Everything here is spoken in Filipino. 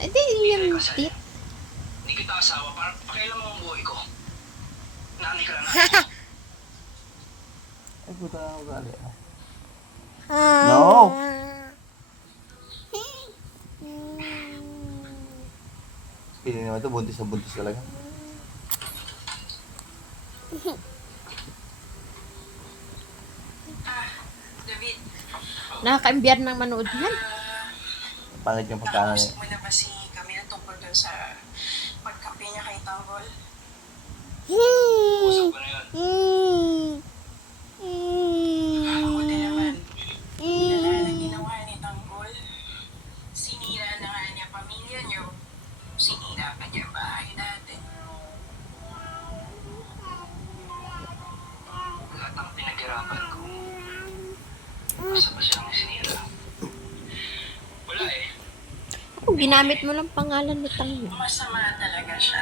Hindi, yung Kasi, tip. hindi kita asawa para pakailan mo ang buhay ko. Nanay ka na na. Ay, puta na ako gali. No! Piling naman ito, buntis na buntis talaga. David, Nakaka-imbyar ng manood yan. Pangit yung pagkano niya. nakausap mo na ba si Camille tungkol dun sa pagkampi niya kay Tanggol? Usap ko na yun. Mabuti naman. Wala na ginawa ni Tanggol. Sinira na nga niya pamilya niyo. Sinira pa niya bahay natin. Lahat ng pinaghirapan ko. Basta ba siyang sinira? Wala eh. Ako, ginamit mo lang pangalan ni Tango. Masama talaga siya.